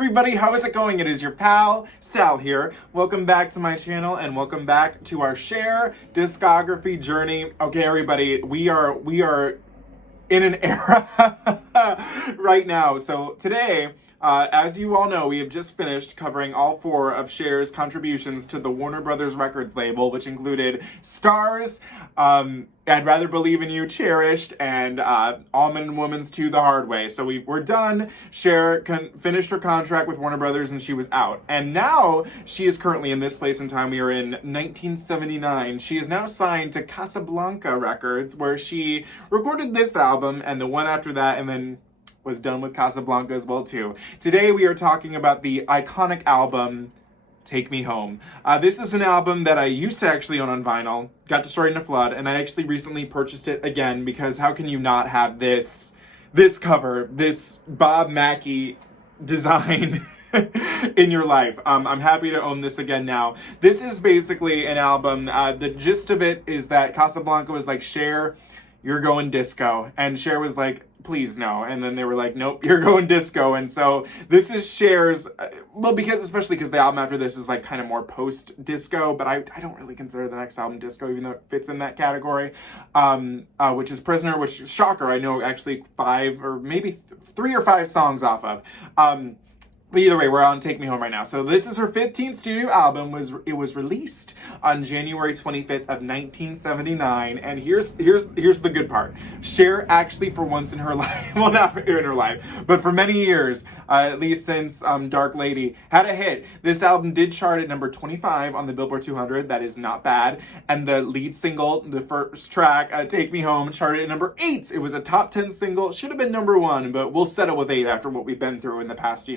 everybody, how is it going? It is your pal, Sal here. Welcome back to my channel and welcome back to our Cher discography journey. Okay, everybody, we are in an era right now. So today, as you all know, we have just finished covering all four of Cher's contributions to the Warner Brothers Records label, which included Stars, I'd Rather Believe in You, Cherished, and Almond Woman's To the Hard Way. So we're done. Cher finished her contract with Warner Brothers and she was out. And now she is currently in this place in time. We are in 1979. She is now signed to Casablanca Records, where she recorded this album and the one after that, and then was done with Casablanca as well too. Today we are talking about the iconic album Take Me Home. This is an album that I used to actually own on vinyl, got destroyed in a flood, and I actually recently purchased it again because how can you not have this cover, this Bob Mackie design in your life. I'm happy to own this again now. This is basically an album, the gist of it is that Casablanca was like, Cher, you're going disco. And Cher was like, please no. And then they were like, nope, you're going disco. And so this is Cher's, well, especially because the album after this is like kind of more post-disco, but I don't really consider the next album disco, even though it fits in that category, which is Prisoner, which, shocker, I know actually 5 or maybe 3 or 5 songs off of. But either way, we're on Take Me Home right now. So this is her 15th studio album. It was released on January 25th of 1979. And here's the good part. Cher actually, for once in her life, well, not in her life, but for many years, at least since Dark Lady, had a hit. This album did chart at number 25 on the Billboard 200. That is not bad. And the lead single, the first track, Take Me Home, charted at number 8. It was a top 10 single. Should have been number 1, but we'll settle with 8 after what we've been through in the past,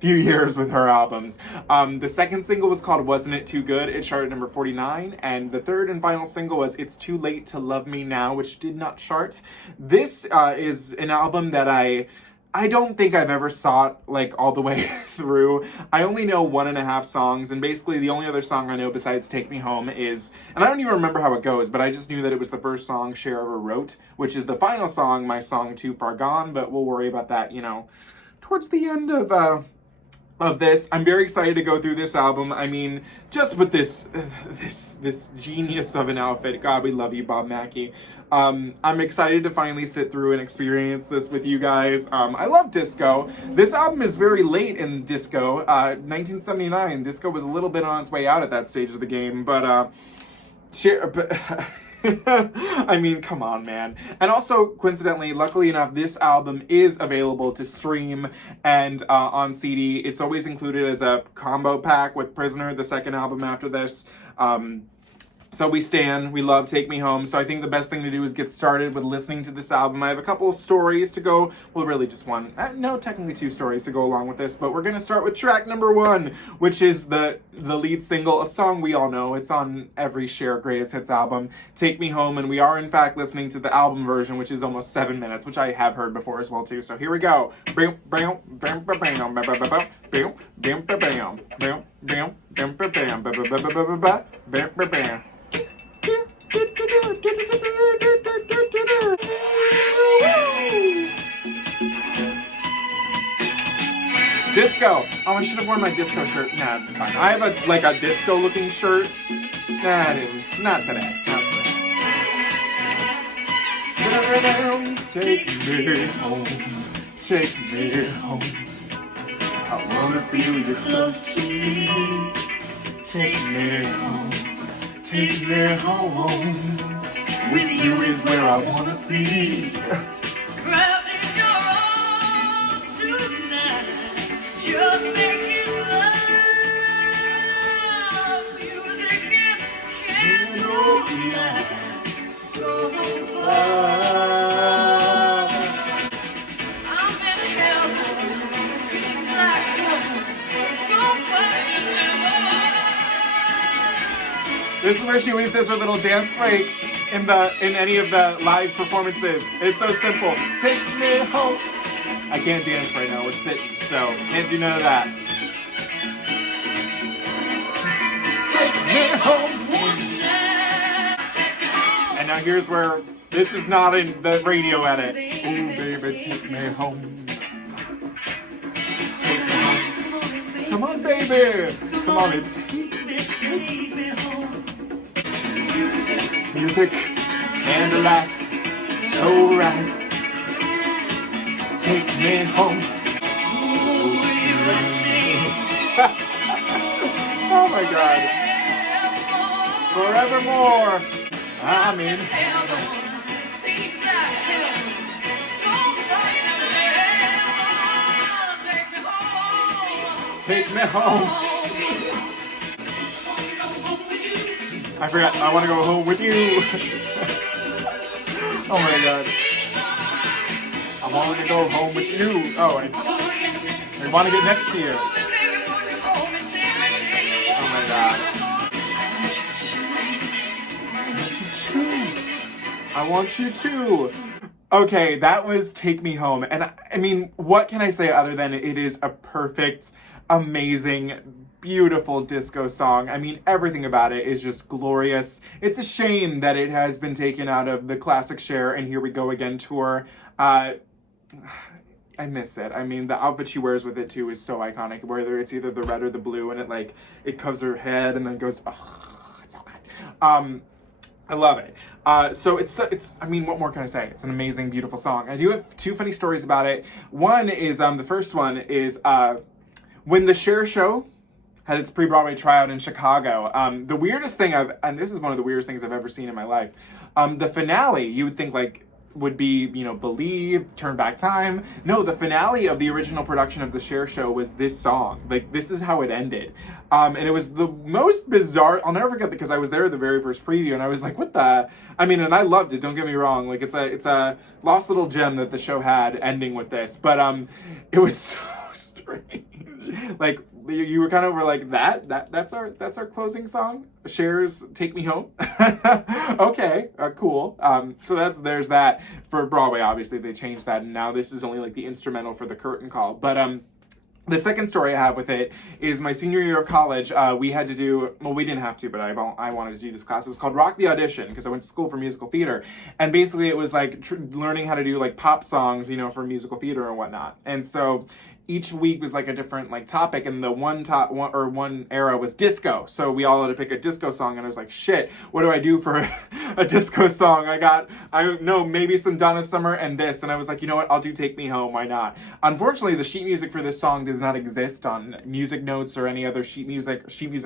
few years with her albums. The second single was called Wasn't It Too Good? It charted number 49, and the third and final single was It's Too Late to Love Me Now, which did not chart. This is an album that I don't think I've ever sought like all the way through. I only know 1.5 songs, and basically the only other song I know besides Take Me Home is, and I don't even remember how it goes, but I just knew that it was the first song Cher ever wrote, which is the final song, my song Too Far Gone, but we'll worry about that, towards the end of this. I'm very excited to go through this album. I mean, just with this genius of an outfit. God, we love you, Bob Mackie. I'm excited to finally sit through and experience this with you guys. I love disco. This album is very late in disco. 1979, disco was a little bit on its way out at that stage of the game, but I mean, come on, man. And also, coincidentally, luckily enough, this album is available to stream and on CD. It's always included as a combo pack with Prisoner, the second album after this. So we love Take Me Home. So I think the best thing to do is get started with listening to this album. I have a couple of stories to go, well, really just one. No, technically 2 stories to go along with this, but we're going to start with track number 1, which is the lead single, a song we all know. It's on every Cher Greatest Hits album, Take Me Home, and we are in fact listening to the album version, which is almost 7 minutes, which I have heard before as well too. So here we go. Disco. Oh, I should have worn my disco shirt. Nah, it's fine. I have a disco looking shirt. Nah, not today. Not today. Take me home. Take me home. I wanna feel you close to me. Take me home. Take me home. With you is where I wanna be. Grab in your arms tonight. Just making love. Music is candlelight. Stars on fire. I'm in heaven. Seems like heaven. So much in heaven. This is where she leaves us her little dance break in any of the live performances. It's so simple. Take me home. I can't dance right now. We're sitting, so can't do none of that. Take me home. And now here's where this is not in the radio edit. Ooh, baby, take me home. Take me home. baby. Come on, it's music, candlelight, so right. Take me home. Oh my God. Forevermore, I'm in heaven. Take me home. I forgot. I want to go home with you. Oh my God. I want to go home with you. Oh, I want to get next to you. Oh my God. I want you too. Okay, that was Take Me Home. And I mean, what can I say other than it is a perfect, amazing, beautiful disco song. I mean, everything about it is just glorious. It's a shame that it has been taken out of the classic Cher and Here We Go Again tour. I miss it. I mean, the outfit she wears with it too is so iconic, whether it's either the red or the blue, and it covers her head and then goes, oh, it's so good. I love it. So it's, I mean, what more can I say? It's an amazing, beautiful song. I do have two funny stories about it. One is, the first one is, when the Cher show had its pre-Broadway tryout in Chicago, the weirdest thing and this is one of the weirdest things I've ever seen in my life, the finale, you would think would be, Believe, Turn Back Time. No, the finale of the original production of the Cher show was this song. This is how it ended. And it was the most bizarre, I'll never forget, because I was there at the very first preview and I was like, what the, I mean, and I loved it, don't get me wrong. It's a lost little gem that the show had ending with this, but it was so strange. You were kind of that's our closing song. Cher's Take Me Home. Okay, cool. So there's that. For Broadway, obviously they changed that, and now this is only the instrumental for the curtain call. But the second story I have with it is my senior year of college. We had to do, well, we didn't have to, but I wanted to do this class. It was called Rock the Audition, because I went to school for musical theater. And basically it was learning how to do pop songs, for musical theater and whatnot. And so each week was a different topic, and the one era was disco. So we all had to pick a disco song, and I was like, shit, what do I do for a disco song? I know maybe some Donna Summer and this, and I was like, you know what, I'll do Take Me Home, why not? Unfortunately, the sheet music for this song does not exist on Music Notes or any other sheet music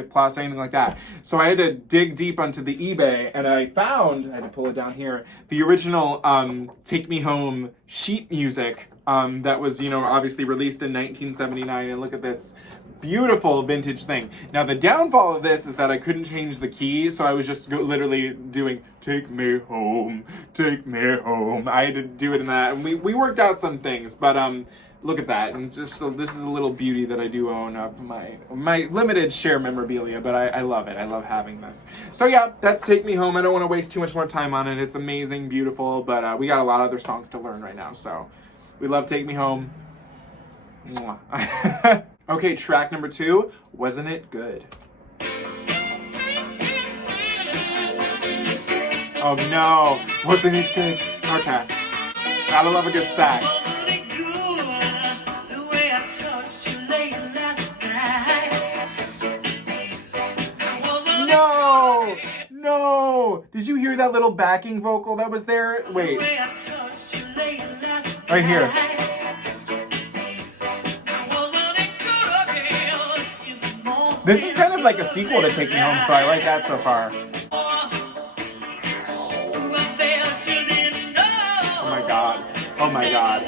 plus, or anything like that. So I had to dig deep onto the eBay, and I had to pull it down here, the original Take Me Home sheet music that was, obviously released in 1979, and look at this beautiful vintage thing. Now, the downfall of this is that I couldn't change the key, so I was just literally doing, take me home, take me home. I had to do it in that, and we worked out some things, but look at that, and just so this is a little beauty that I do own of my limited Cher memorabilia, but I love it. I love having this. So yeah, that's Take Me Home. I don't want to waste too much more time on it. It's amazing, beautiful, but we got a lot of other songs to learn right now, so we love Take Me Home. Mwah. Okay, track number 2, Wasn't It Good? Oh no, wasn't it good? Okay. Gotta love a good sax. No! No! Did you hear that little backing vocal that was there? Wait. Right here. This is kind of like a sequel to Take Me Home, so I like that so far. Oh my god. Oh my god.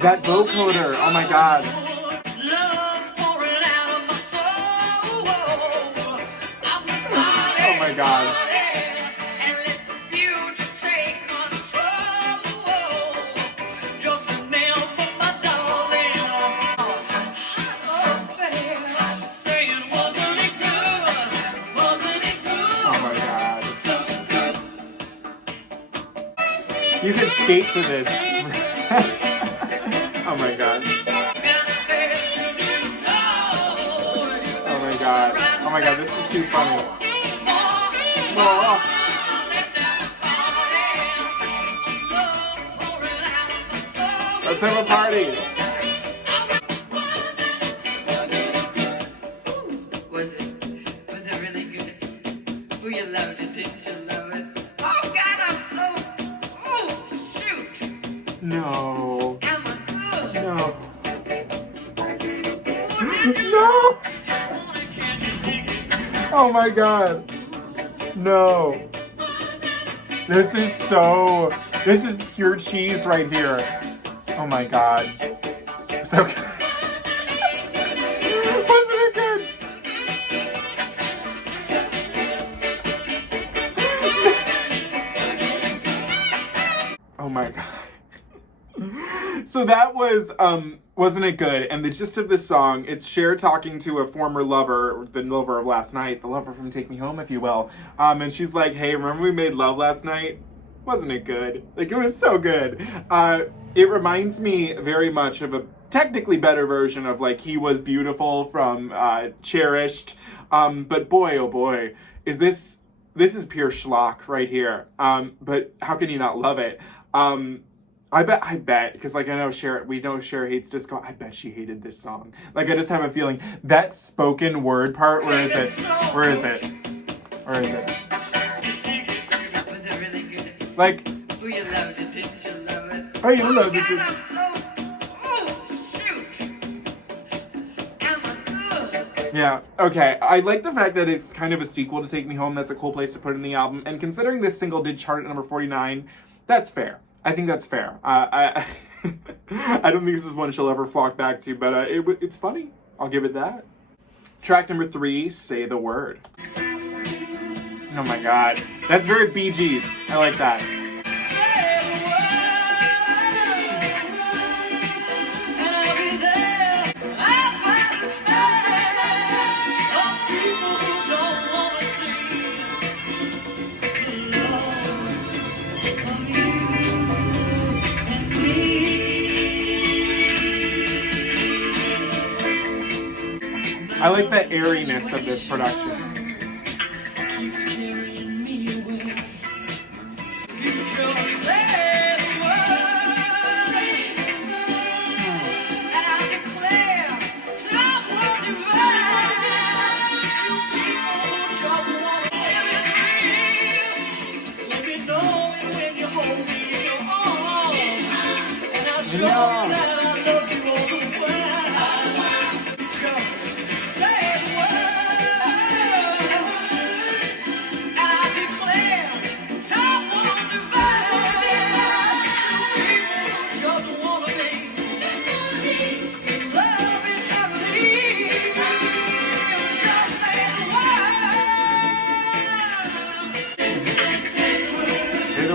That vocoder, oh my god. Oh my god. You could skate to this. Oh my god. Oh my god. Oh my god, this is too funny. more. Let's have a party. Was it really good? Oh, you loved it, didn't you love it? Oh, God, I'm so... Oh, shoot. No. Am I good? No. No. Oh my God. No. This is pure cheese right here. Oh my God. So Wasn't it good? Oh my God. So that was Wasn't It Good? And the gist of this song, it's Cher talking to a former lover, the lover of last night, the lover from Take Me Home, if you will. And she's like, hey, remember we made love last night? Wasn't it good? Like, it was so good. It reminds me very much of a technically better version of like He Was Beautiful from Cherished. But boy, oh boy, this is pure schlock right here. But how can you not love it? I bet, because like we know Cher hates disco. I bet she hated this song. Like, I just have a feeling that spoken word part, where is it? Where is it? Where is it? Was it really good? Like, Oh, you loved it, didn't you love it? oh, you loved it. God, I'm so... Oh, shoot. Am I good? Yeah, okay. I like the fact that it's kind of a sequel to Take Me Home. That's a cool place to put in the album. And considering this single did chart at number 49, that's fair. I think that's fair. I don't think this is one she'll ever flock back to, but it's funny. I'll give it that. Track number 3, Say the Word. Oh my God. That's very Bee Gees. I like that. I like the airiness of this production.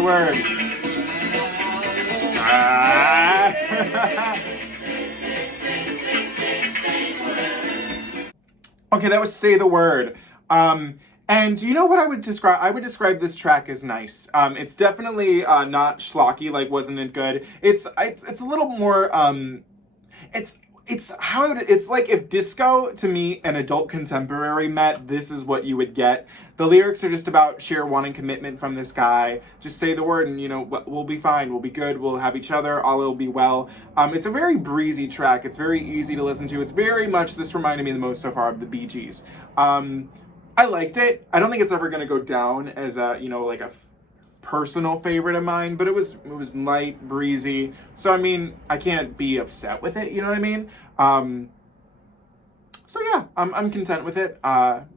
Word. Okay, that was Say the Word. And you know what I would describe? I would describe this track as nice. It's definitely not schlocky like Wasn't It Good. It's a little more. It's like if disco to me and adult contemporary met, this is what you would get. The lyrics are just about Cher wanting commitment from this guy. Just say the word and, you know, we'll be fine, we'll be good, we'll have each other, all will be well. It's a very breezy track. It's very easy to listen to. It's very much, this reminded me the most so far of the Bee Gees. I liked it. I don't think it's ever going to go down as a, you know, like a personal favorite of mine, but it was light, breezy. So I mean, I can't be upset with it, you know what I mean? So yeah, I'm content with it.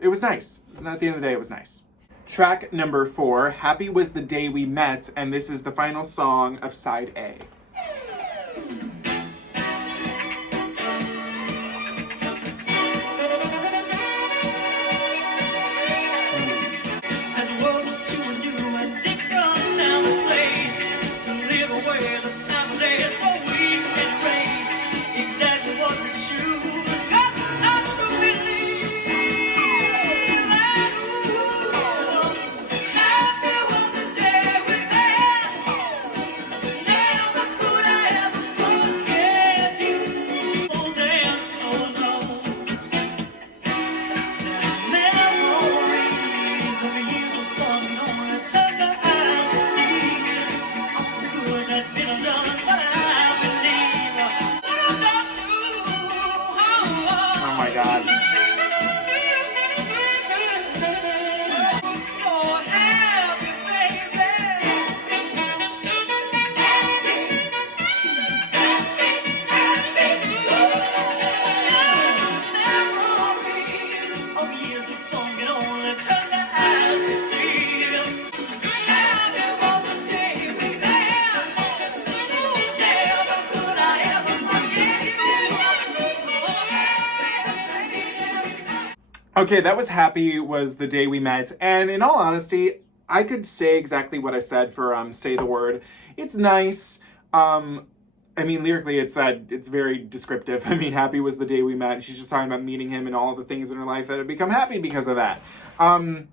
It was nice. And at the end of the day, it was nice. Track number 4, Happy Was the Day We Met, and this is the final song of side A. Okay, that was Happy Was the Day We Met. And in all honesty, I could say exactly what I said for Say the Word. It's nice. I mean, lyrically, it's very descriptive. I mean, happy was the day we met. She's just talking about meeting him and all the things in her life that have become happy because of that. I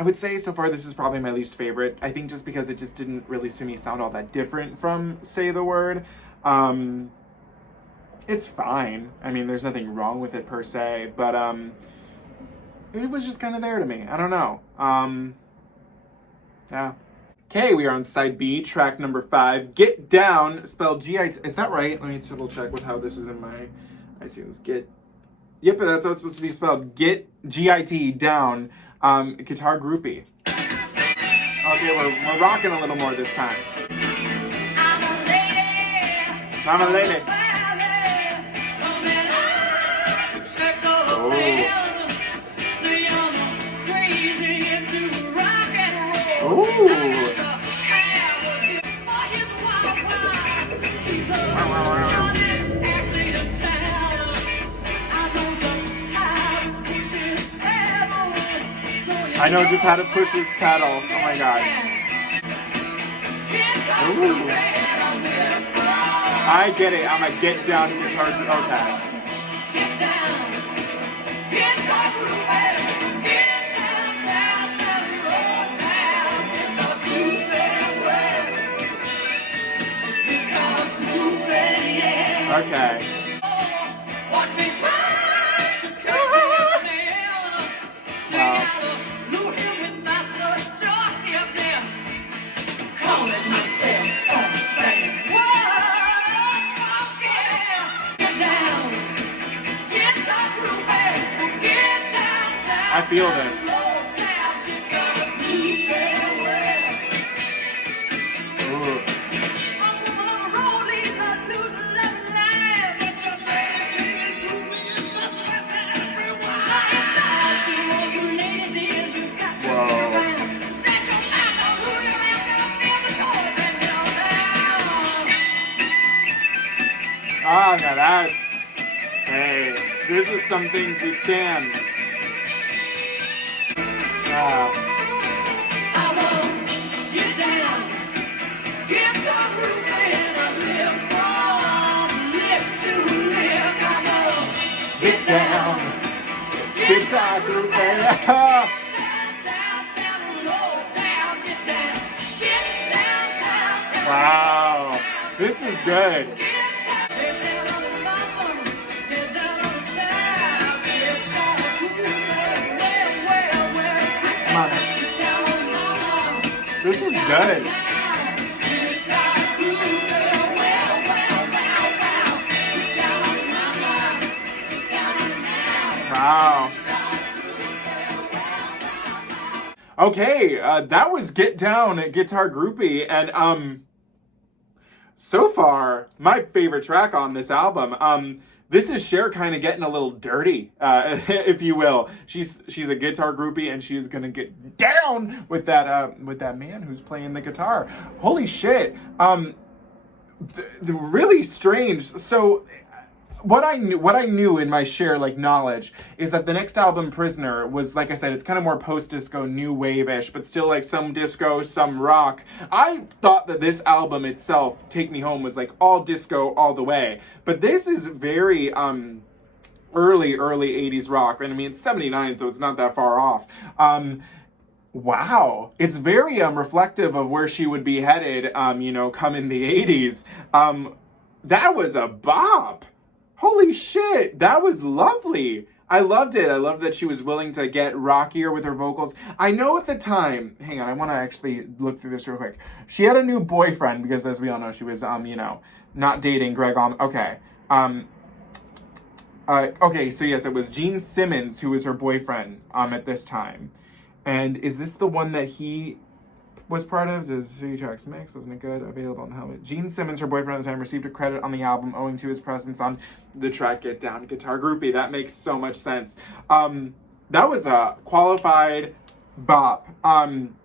would say so far this is probably my least favorite. I think just because it just didn't really, to me, sound all that different from Say the Word. It's fine. I mean, there's nothing wrong with it per se, but it was just kind of there to me. I don't know. Yeah. Okay, we are on side B, track number 5. Get Down, spelled G-I-T. Is that right? Let me double check with how this is in my iTunes. Yep, that's how it's supposed to be spelled. Get G-I-T Down, Guitar Groupie. Okay, we're rocking a little more this time. I'm a lady. Ooh. I know just how to push his pedal. Oh my god. Ooh. I get it. I'm a get down guitar. Okay. Okay. I feel this. Ooh. Ah, now that's... Hey, this is Some Things We Stand. Get down, guitar groupie. Wow, this is good. Come on. This is good. Wow. Okay, that was Get Down, Guitar Groupie, and so far, my favorite track on this album. This is Cher kind of getting a little dirty, if you will. She's a guitar groupie, and she's gonna get down with that man who's playing the guitar. Holy shit! Really strange. So, what I knew in my Cher knowledge is that the next album, Prisoner, was, like I said, it's kind of more post-disco, new wave-ish, but still like some disco, some rock. I thought that this album itself, Take Me Home, was like all disco all the way. But this is very early 80s rock. And I mean, it's 79, so it's not that far off. Wow. It's very reflective of where she would be headed, come in the 80s. That was a bop. Holy shit, that was lovely. I loved it. I loved that she was willing to get rockier with her vocals. I know at the time, hang on, I want to actually look through this real quick. She had a new boyfriend because, as we all know, she was, not dating Gregg Allman. Okay. Okay, so yes, it was Gene Simmons who was her boyfriend at this time. And is this the one that he was part of? Does 3 tracks mix? Wasn't it good? Available on the helmet. Gene Simmons, her boyfriend at the time, received a credit on the album owing to his presence on the track Get Down, Guitar Groupie. That makes so much sense. That was a qualified bop. And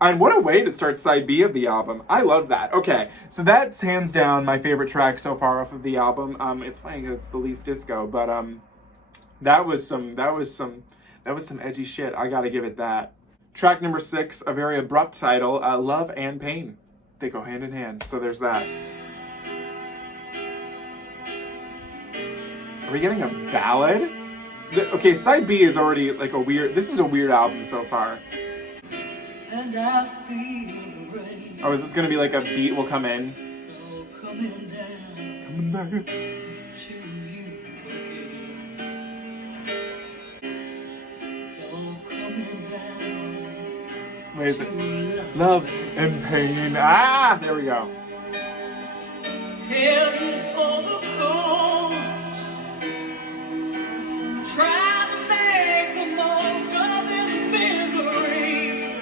what a way to start side B of the album. I love that. Okay, so that's hands down my favorite track so far off of the album. It's funny because it's the least disco, but that was some That was some edgy shit. I gotta give it that. Track number 6, a very abrupt title, Love and Pain. They go hand in hand, so there's that. Are we getting a ballad? Okay, side B is already like a weird, this is a weird album so far. And I feel the rain. Oh, is this gonna be like a beat will come in? So coming down. Coming down. To you again. So coming down. Wait, is it? Love and pain. Ah, there we go. Heading for the coast. Trying to make the most of this misery.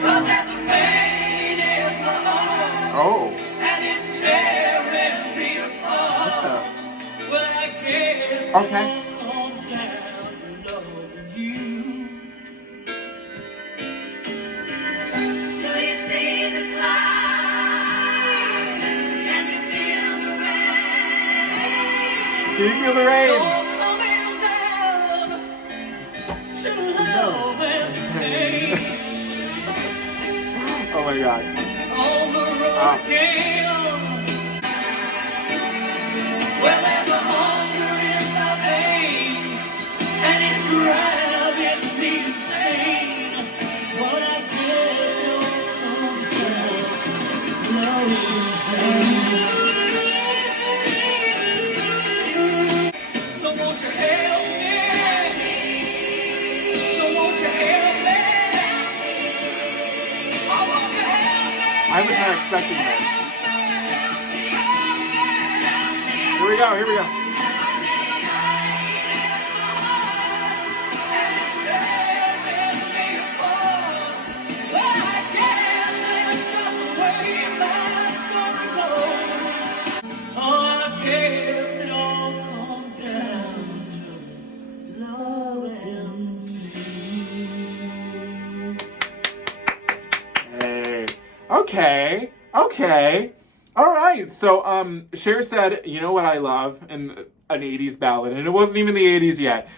'Cause there's a pain in my heart. Oh. And it's tearing me apart. Well, I guess Okay. it all comes down to loving you. Till you see the clouds, can you feel the rain? Can you feel the rain? So coming down to love and pain. Oh my god. On the road again. Well, there's a hunger in my veins, and it's driving me insane. But I guess it all comes down to love and pain. So won't you help me? So won't you help me? Oh, won't you help me? I was not expecting this. Here we go, here we go. Hey. Okay. Okay. All right. So, Cher said, "You know what I love?" in an 80s ballad, and it wasn't even the 80s yet.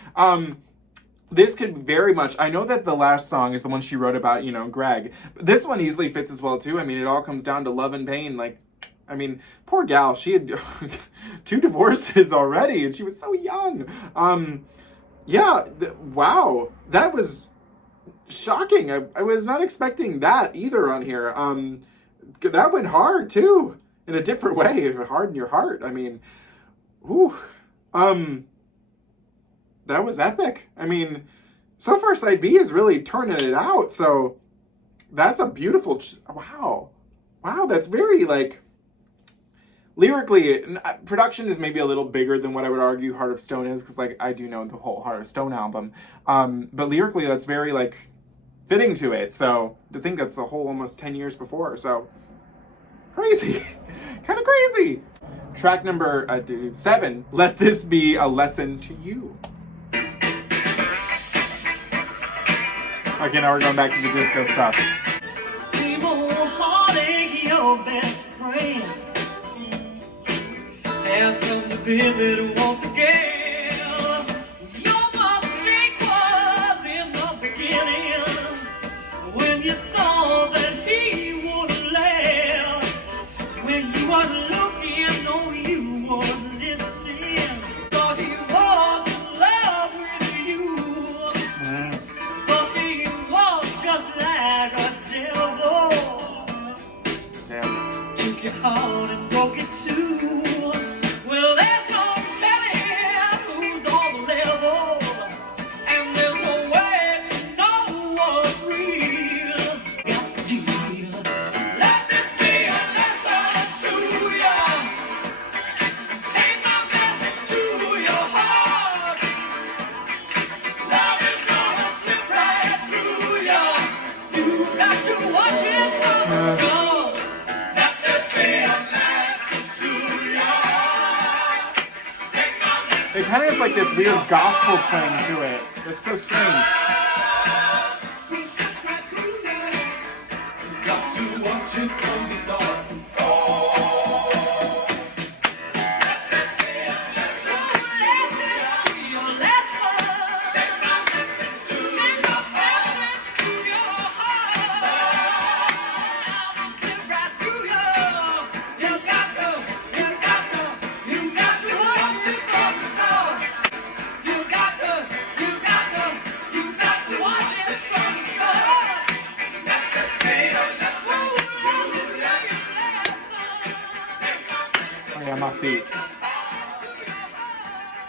This could very much, I know that the last song is the one she wrote about, you know, Gregg. But this one easily fits as well, too. I mean, it all comes down to love and pain. Like, I mean, poor gal, she had 2 divorces already, and she was so young. Yeah, wow. That was shocking. I was not expecting that either on here. That went hard, too, in a different way. Hard in your heart. I mean, whew. That was epic. I mean, so far side B is really turning it out. So that's a beautiful, wow. Wow, that's very like, lyrically, production is maybe a little bigger than what I would argue Heart of Stone is. Because like, I do know the whole Heart of Stone album. But lyrically, that's very like fitting to it. So to think that's the whole almost 10 years before. So crazy, kind of crazy. Track number 7, Let This Be a Lesson to You. Okay, now we're going back to the disco stuff. Same old heartache, your best friend, has come to visit once again. Your mistake was in the beginning, when you thought that he would last, when you weren't looking, no, you weren't listening. Thought he was in love with you, but he was just like a devil. Damn. Took your heart and broke it too. Well, there's no telling who's on the level, and there's no way to know what's real. Got the deal. Let this be a lesson to you. Take my message to your heart. Love is gonna slip right through you. You got to watch it from the start. Let this be a lesson to you. Take my message. It kind of has like this weird gospel tone to it. It's so strange. We'll slip right through you. Got to watch it from the start. Let this be a lesson. upbeat.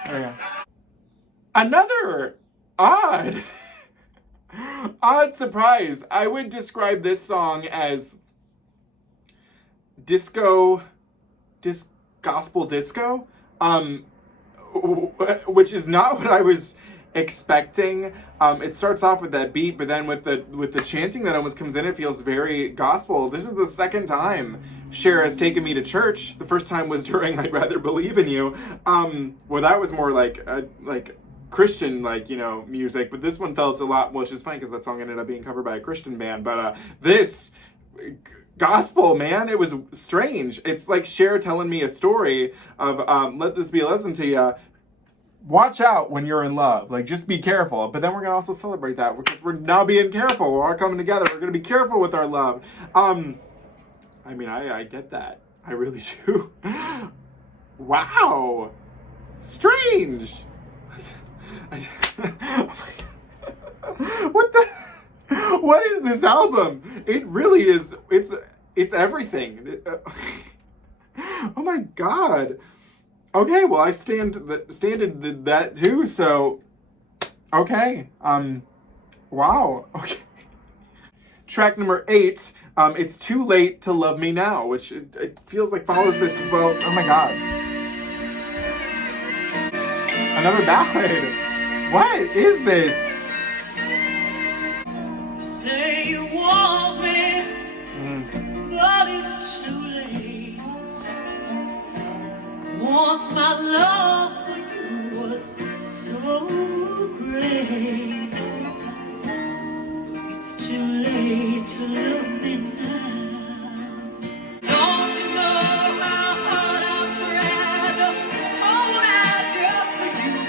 There we go. Another odd surprise. I would describe this song as gospel disco, which is not what I was expecting. It starts off with that beat, but then with the chanting that almost comes in, it feels very gospel. This is the second time Cher has taken me to church. The first time was during I'd Rather Believe in You. Well, that was more like Christian, music, but this one felt a lot, which is funny because that song ended up being covered by a Christian band, but this gospel, man, it was strange. It's like Cher telling me a story of let this be a lesson to you. Watch out when you're in love. Like, just be careful. But then we're going to also celebrate that because we're now being careful. We're all coming together. We're going to be careful with our love. I get that. I really do. Wow. Strange. What is this album? It really is. It's everything. Oh my God. Okay, well, I stand that too, so, okay, wow, okay. Track number 8, it's Too Late to Love Me Now, which it feels like follows this as well. Oh my God. Another ballad. What is this? Say you want me, but it's too late. Once my love for you was so great, it's too late to love me now. Don't you know how hard I've tried to hold out just for you,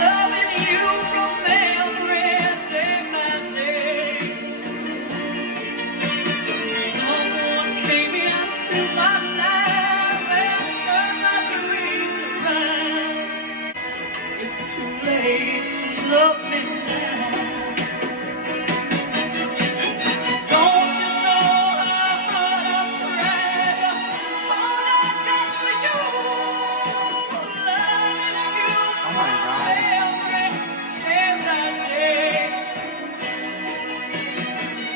loving you from every day by day. Someone came into my life and turned my dreams around. It's too late to love me now. Don't you know how hard I've tried to hold on just for you, loving you Oh my God. every day.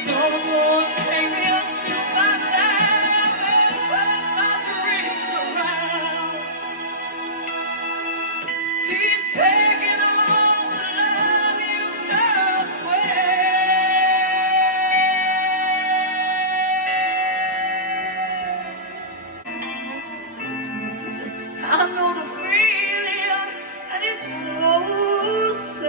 Someone came into my life and turned my dreams around. He's taking all the love you took away. I know the feeling, and it's so sad,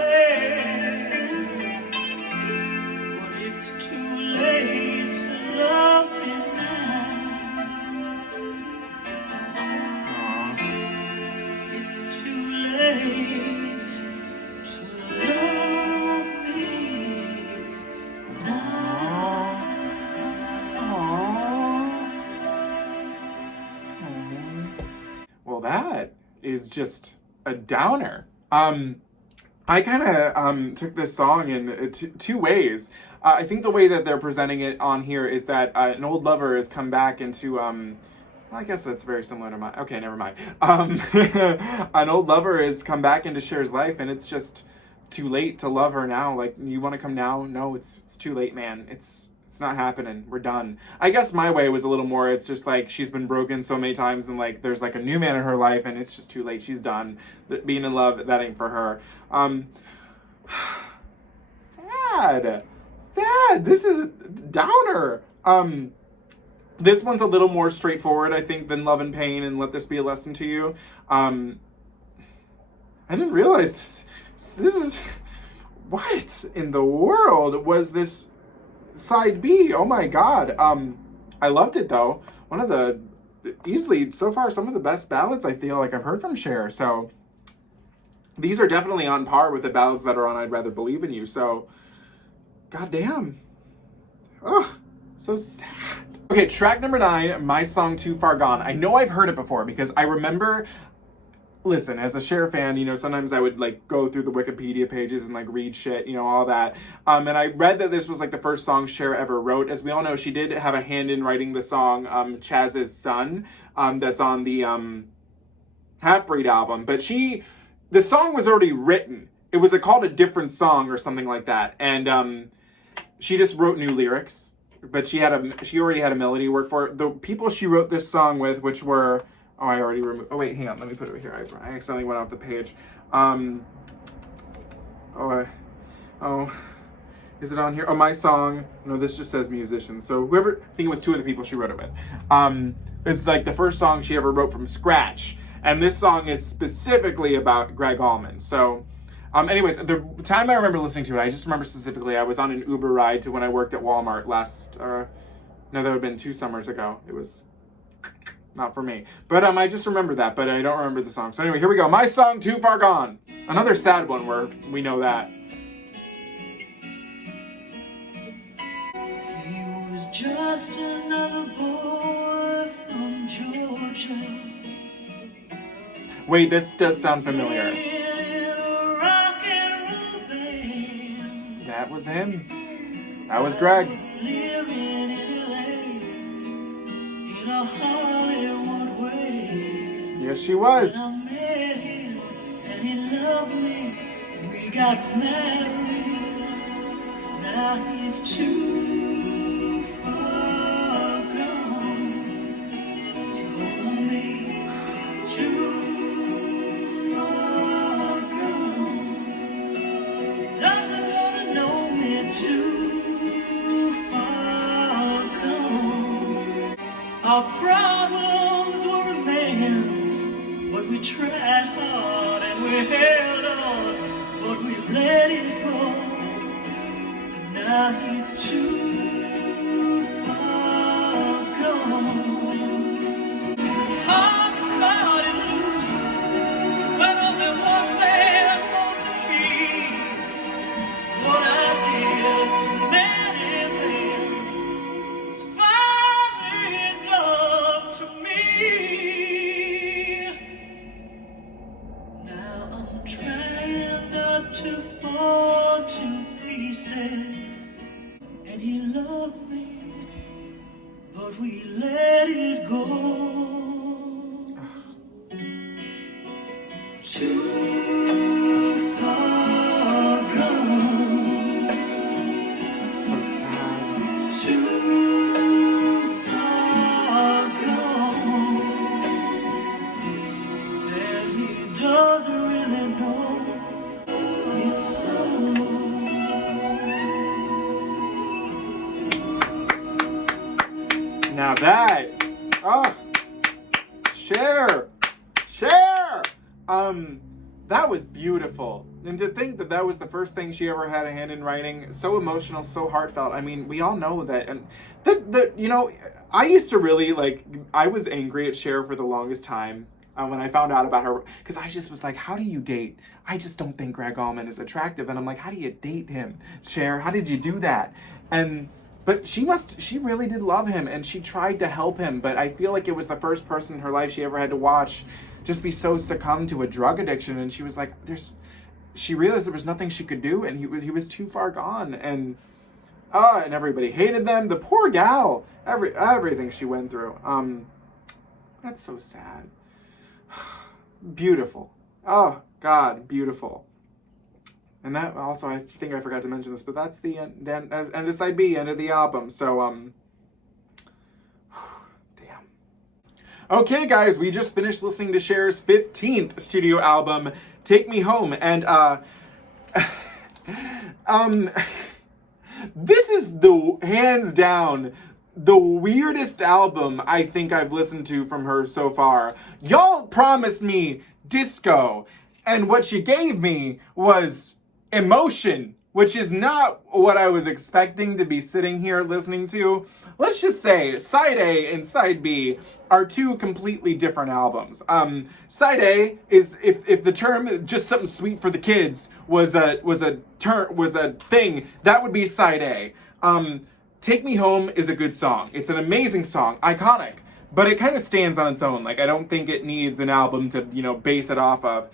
but it's too late to love me now. It's too late to love me now. Well, that is just a downer. I kind of took this song in two ways. I think the way that they're presenting it on here is that an old lover has come back into, well, I guess that's very similar to mine. Okay, never mind. An old lover has come back into Cher's life, and it's just too late to love her now. Like, you want to come now? No, it's too late, man. It's not happening. We're done. I guess my way was a little more, it's just like she's been broken so many times and like there's like a new man in her life and it's just too late. She's done. Being in love, that ain't for her. Sad. This is a downer. This one's a little more straightforward, I think, than Love and Pain and Let This Be a Lesson to You. I didn't realize this is, what in the world was this side B? Oh my God. I loved it though. One of the, easily so far, some of the best ballads I feel like I've heard from Cher. So these are definitely on par with the ballads that are on I'd Rather Believe in You. So, goddamn. Oh, so sad. Okay, track number 9, My Song Too Far Gone. I know I've heard it before because I remember listen, as a Cher fan, you know, sometimes I would like go through the Wikipedia pages and like read shit, you know, all that. And I read that this was like the first song Cher ever wrote. As we all know, she did have a hand in writing the song Chaz's Son, that's on the Half Breed album. But the song was already written. It was called A Different Song or something like that. And she just wrote new lyrics. But she already had a melody work for it. The people she wrote this song with, which were... Oh, I already removed... Oh, wait, hang on. Let me put it over here. I accidentally went off the page. Is it on here? Oh, my song. No, this just says musician. So whoever... I think it was two of the people she wrote it with. It's like the first song she ever wrote from scratch. And this song is specifically about Gregg Allman. So... anyways, the time I remember listening to it, I just remember specifically I was on an Uber ride to when I worked at Walmart last... no, that would have been 2 summers ago. It was... not for me. But I just remember that, but I don't remember the song. So anyway, here we go. My song, Too Far Gone. Another sad one where we know that. He was just another boy from Georgia. Wait, this does sound familiar. In a rock and roll band. That was him. That was Gregg. Living in LA in a Hollywood way. Yes, she was. I met him and he loved me. We got married. Now he's too far gone to hold me. Too far gone. He doesn't want to know me. Too far gone. Our problems were immense, but we tried hard and we held on, but we let it go. And now he's too far gone. It's hard to cut it loose, but only one man holds the key. What I did to many men was finally done to me. Now I'm trying not to fall to pieces. And he loved me, but we let it go. Too far gone. That's so sad. Too far gone. And he doesn't really know his soul. Now that... Oh! Cher! Cher! That was beautiful. And to think that that was the first thing she ever had a hand in writing, so emotional, so heartfelt. I mean, we all know that. And you know, I used to really, like, I was angry at Cher for the longest time when I found out about her. Because I just was like, how do you date? I just don't think Gregg Allman is attractive. And I'm like, how do you date him? Cher, how did you do that? But she really did love him, and she tried to help him. But I feel like it was the first person in her life she ever had to watch just be so succumbed to a drug addiction. And she was like, she realized there was nothing she could do, and he was too far gone. And everybody hated them. The poor gal, everything she went through. That's so sad. Beautiful. Oh God, beautiful. And that also, I think I forgot to mention this, but that's the end of side B, end of the album. So, damn. Okay, guys, we just finished listening to Cher's 15th studio album, Take Me Home, and this is hands down the weirdest album I think I've listened to from her so far. Y'all promised me disco, and what she gave me was emotion, which is not what I was expecting to be sitting here listening to. Let's just say side A and side B are two completely different albums. Side A is, if the term just something sweet for the kids was a thing, that would be side A. Take Me Home is a good song. It's an amazing song, iconic. but it kind of stands on its own. Like, I don't think it needs an album to, you know, base it off of.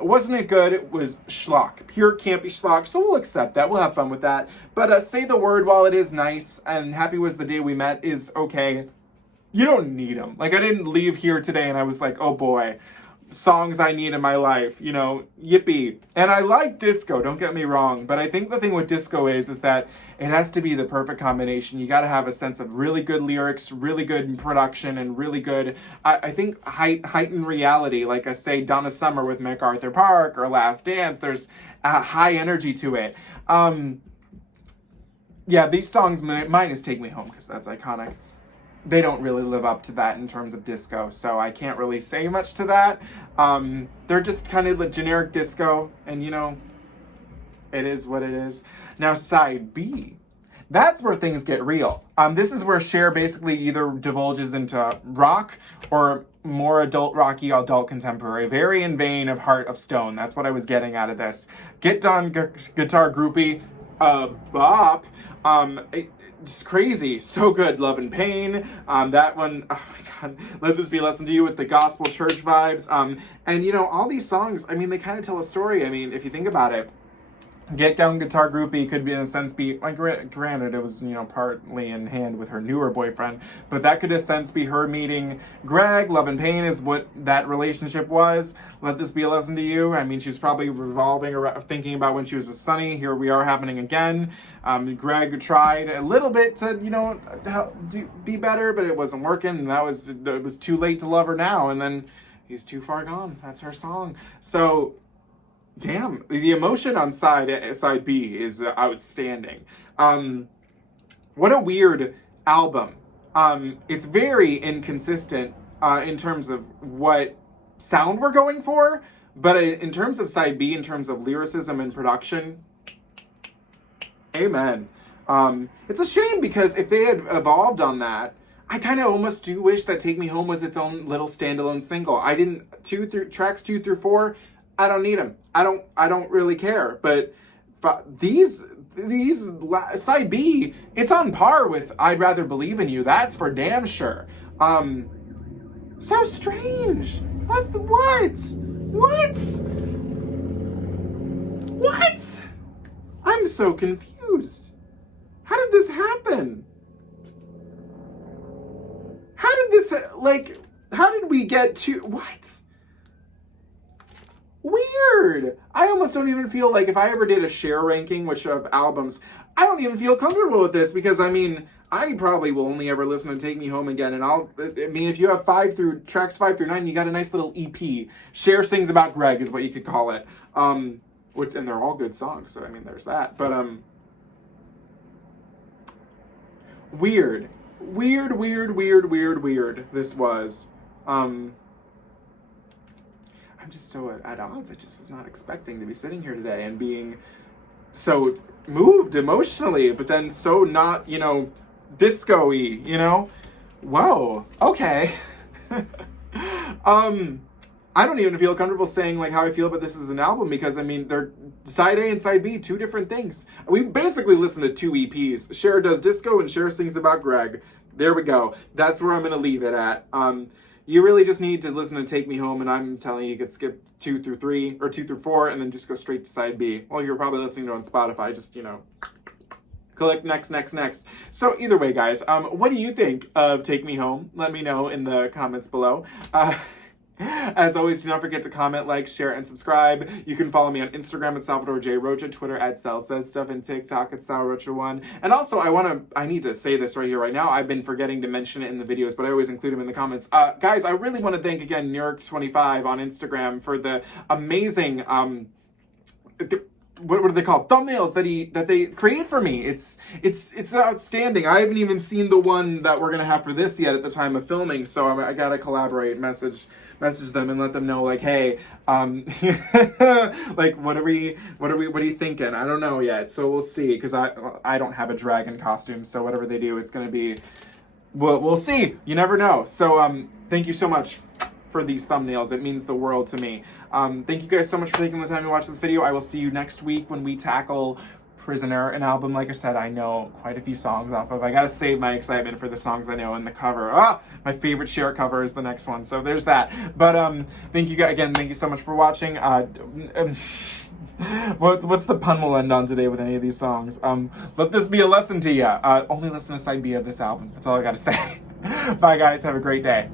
Wasn't It Good? It was schlock. Pure campy schlock, so we'll accept that. We'll have fun with that. But Say the Word, while it is nice, and Happy Was the Day We Met is okay, you don't need them. Like, I didn't leave here today and I was like, oh boy, songs I need in my life, you know, yippee. And I like disco, don't get me wrong, but I think the thing with disco is that it has to be the perfect combination. You got to have a sense of really good lyrics, really good production, and really good, I think, heightened reality. Like I say, Donna Summer with MacArthur Park or Last Dance, there's a high energy to it. Yeah, these songs, mine is Take Me Home, because that's iconic. They don't really live up to that in terms of disco, so I can't really say much to that. They're just kind of the generic disco, and you know, it is what it is. Now, side B, that's where things get real. This is where Cher basically either divulges into rock or more adult rocky, adult contemporary, very in vein of Heart of Stone. That's what I was getting out of this. Get Done, Guitar Groupie, bop. It's crazy, so good. Love and Pain, that one, oh my god, Let This Be a Lesson to You with the gospel church vibes, and you know, all these songs, I mean, they kind of tell a story. I mean, if you think about it, Get Down Guitar Groupie could be, in a sense, be, like, granted, it was, you know, partly in hand with her newer boyfriend, but that could, in a sense, be her meeting Gregg. Love and Pain is what that relationship was. Let This Be a Lesson to You, I mean, she was probably revolving around, thinking about when she was with Sonny. Here we are happening again. Gregg tried a little bit to, you know, be better, but it wasn't working, and it was too late to love her now, and then he's too far gone. That's her song. So, damn, the emotion on side B is outstanding. What a weird album. It's very inconsistent in terms of what sound we're going for, but in terms of side B, in terms of lyricism and production, amen. It's a shame, because if they had evolved on that, I kind of almost do wish that Take Me Home was its own little standalone single. I didn't, tracks 2 through 4, I don't need them. I don't really care. But these side B, it's on par with I'd Rather Believe in You. That's for damn sure. So strange. What? I'm so confused. How did this happen? How did we get to, what? Weird. I almost don't even feel like if I ever did a Cher ranking, which of albums, I don't even feel comfortable with this, because I mean, I probably will only ever listen to Take Me Home again, and if you have tracks 5 through 9, you got a nice little EP. Cher Sings About Gregg is what you could call it. And they're all good songs, so I mean, there's that. But weird. This was. I'm just so at odds. I just was not expecting to be sitting here today and being so moved emotionally, but then so not, you know, disco-y, you know? Whoa, okay. I don't even feel comfortable saying like how I feel about this as an album, because I mean, they're side A and side B, two different things. We basically listen to 2 EPs. Cher does disco and Cher sings about Gregg. There we go. That's where I'm going to leave it at. You really just need to listen to Take Me Home, and I'm telling you could skip 2 through 3 or 2 through 4 and then just go straight to side B. Well, you're probably listening to it on Spotify. Just, you know, click next. So either way, guys, what do you think of Take Me Home? Let me know in the comments below. As always, do not forget to comment, like, share, and subscribe. You can follow me on Instagram at Salvador J. Rocha, Twitter at Sal Says Stuff, and TikTok at SalRocha1. And also, I need to say this right here, right now. I've been forgetting to mention it in the videos, but I always include them in the comments. Guys, I really want to thank again New-York25 on Instagram for the amazing, what are they called? Thumbnails that they create for me. It's outstanding. I haven't even seen the one that we're gonna have for this yet at the time of filming, so I gotta collaborate, message them and let them know, like, hey, like, what are you thinking? I don't know yet, so we'll see, because I don't have a dragon costume, so whatever they do, it's gonna be, we'll see. You never know. So thank you so much for these thumbnails. It means the world to me. Thank you guys so much for taking the time to watch this video. I will see you next week when we tackle Prisoner, an album, like I said, I know quite a few songs off of. I gotta save my excitement for the songs I know in the cover. My favorite Cher cover is the next one, so there's that. But thank you guys again. Thank you so much for watching. What's the pun we'll end on today with any of these songs? Let this be a lesson to you. Only listen to side B of this album. That's all I gotta say. Bye guys. Have a great day.